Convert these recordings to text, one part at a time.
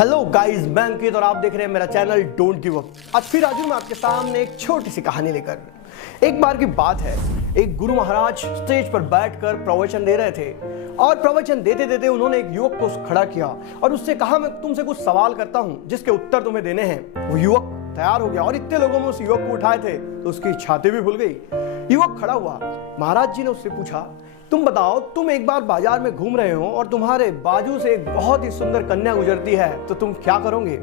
Hello guys, मैं अंकित और आप देख रहे हैं मेरा चैनल डोंट गिव अप। आज फिर हाजिर मैं आपके सामने एक छोटी सी कहानी लेकर। एक बार की बात है, एक गुरु महाराज स्टेज पर बैठकर प्रवचन दे रहे थे और प्रवचन देते देते उन्होंने एक युवक को खड़ा किया और उससे कहा, मैं तुमसे कुछ सवाल करता हूं जिसके उत्तर तुम्हें देने हैं। वो युवक तैयार हो गया और इतने लोगों में उस युवक को उठाए थे तो उसकी छाती भी फूल गई। युवक खड़ा हुआ। महाराज जी ने उससे पूछा, तुम बताओ, तुम एक बार बाजार में घूम रहे हो और तुम्हारे बाजू से एक बहुत ही सुंदर कन्या गुजरती है, तो तुम क्या करोगे?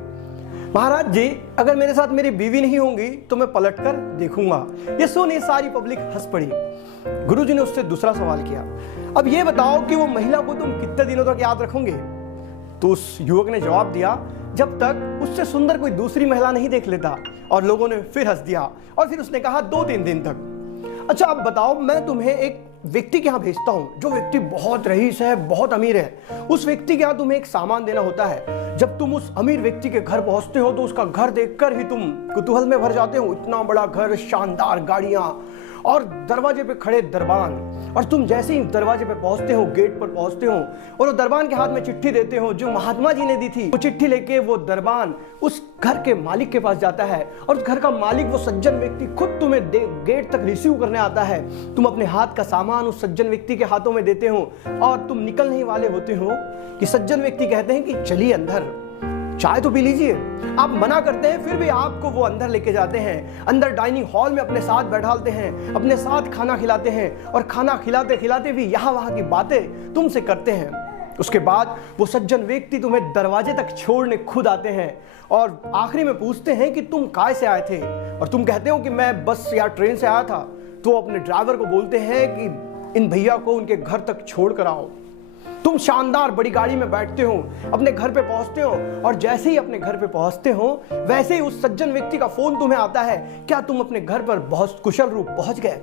महाराज जी, अगर मेरे साथ मेरी बीवी नहीं होंगी तो मैं पलटकर देखूंगा। ये सुनी सारी पब्लिक हंस पड़ी। गुरुजी ने उससे दूसरा सवाल किया, अब ये बताओ कि वो महिला को तुम कितने दिनों तक याद रखोगे? तो उस युवक ने जवाब दिया, जब तक उससे सुंदर कोई दूसरी महिला नहीं देख लेता। और लोगों ने फिर हंस दिया और फिर उसने कहा, 2-3 दिन तक। अच्छा, अब बताओ, मैं तुम्हें एक व्यक्ति के यहाँ भेजता हूं जो व्यक्ति बहुत रईस है, बहुत अमीर है। उस व्यक्ति के यहाँ तुम्हें एक सामान देना होता है। जब तुम उस अमीर व्यक्ति के घर पहुंचते हो तो उसका घर देखकर ही तुम कुतूहल में भर जाते हो। इतना बड़ा घर, शानदार गाड़ियां और दरवाजे पे खड़े दरबान। और तुम जैसे ही दरवाजे पे पहुंचते हो, गेट पर पहुंचते हो और वो दरबान के हाथ में चिट्ठी देते हो जो महात्मा जी ने दी थी। वो चिट्ठी लेके वो दरबान उस घर के मालिक के पास जाता है और उस घर का मालिक, वो सज्जन व्यक्ति, खुद तुम्हें गेट तक रिसीव करने आता है। तुम अपने हाथ का सामान उस सज्जन व्यक्ति के हाथों में देते हो और तुम निकलने वाले होते हो कि सज्जन व्यक्ति कहते हैं कि चलिए अंदर, चाय तो पी लीजिए। आप मना करते हैं, फिर भी आपको वो अंदर लेके जाते हैं। अंदर डाइनिंग हॉल में अपने साथ बैठालते हैं, अपने साथ खाना खिलाते हैं और खाना खिलाते खिलाते भी यहाँ वहाँ की बातें तुमसे करते हैं। उसके बाद वो सज्जन व्यक्ति तुम्हें दरवाजे तक छोड़ने खुद आते हैं और आखिरी में पूछते हैं कि तुम काय से आए थे? और तुम कहते हो कि मैं बस या ट्रेन से आया था। तो अपने ड्राइवर को बोलते हैं कि इन भैया को उनके घर तक छोड़ कर आओ। तुम शानदार बड़ी गाड़ी में बैठते हो, अपने घर पे पहुंचते हो और जैसे ही अपने घर पे पहुंचते हो वैसे ही उस सज्जन व्यक्ति का फोन तुम्हें आता है, क्या तुम अपने घर पर बहुत कुशल रूप पहुंच गए?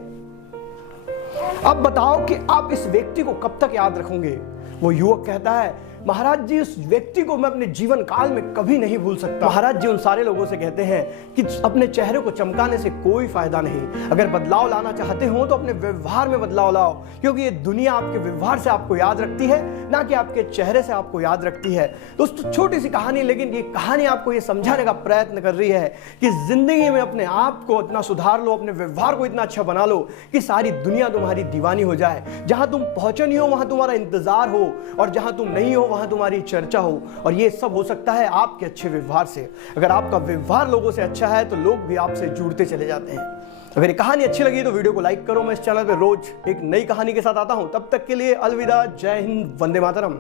अब बताओ कि आप इस व्यक्ति को कब तक याद रखोगे? वो युवक कहता है, महाराज जी, उस व्यक्ति को मैं अपने जीवन काल में कभी नहीं भूल सकता। महाराज जी उन सारे लोगों से कहते हैं कि अपने चेहरे को चमकाने से कोई फायदा नहीं। अगर बदलाव लाना चाहते हो तो अपने व्यवहार में बदलाव लाओ, क्योंकि ये दुनिया आपके व्यवहार से आपको याद रखती है, ना कि आपके चेहरे से आपको याद रखती है। दोस्तों, छोटी सी कहानी, लेकिन ये कहानी आपको ये समझाने का प्रयत्न कर रही है कि जिंदगी में अपने आप को इतना सुधार लो, अपने व्यवहार को इतना अच्छा बना लो कि सारी दुनिया तुम्हारी दीवानी हो जाए। जहां तुम पहुंचे नहीं हो वहां तुम्हारा इंतजार हो और जहां तुम नहीं हो वहां तुम्हारी चर्चा हो। और ये सब हो सकता है आपके अच्छे व्यवहार से। अगर आपका व्यवहार लोगों से अच्छा है तो लोग भी आपसे जुड़ते चले जाते हैं। अगर ये कहानी अच्छी लगी तो वीडियो को लाइक करो। मैं इस चैनल पे रोज एक नई कहानी के साथ आता हूं। तब तक के लिए अलविदा, जय हिंद, वंदे मातरम।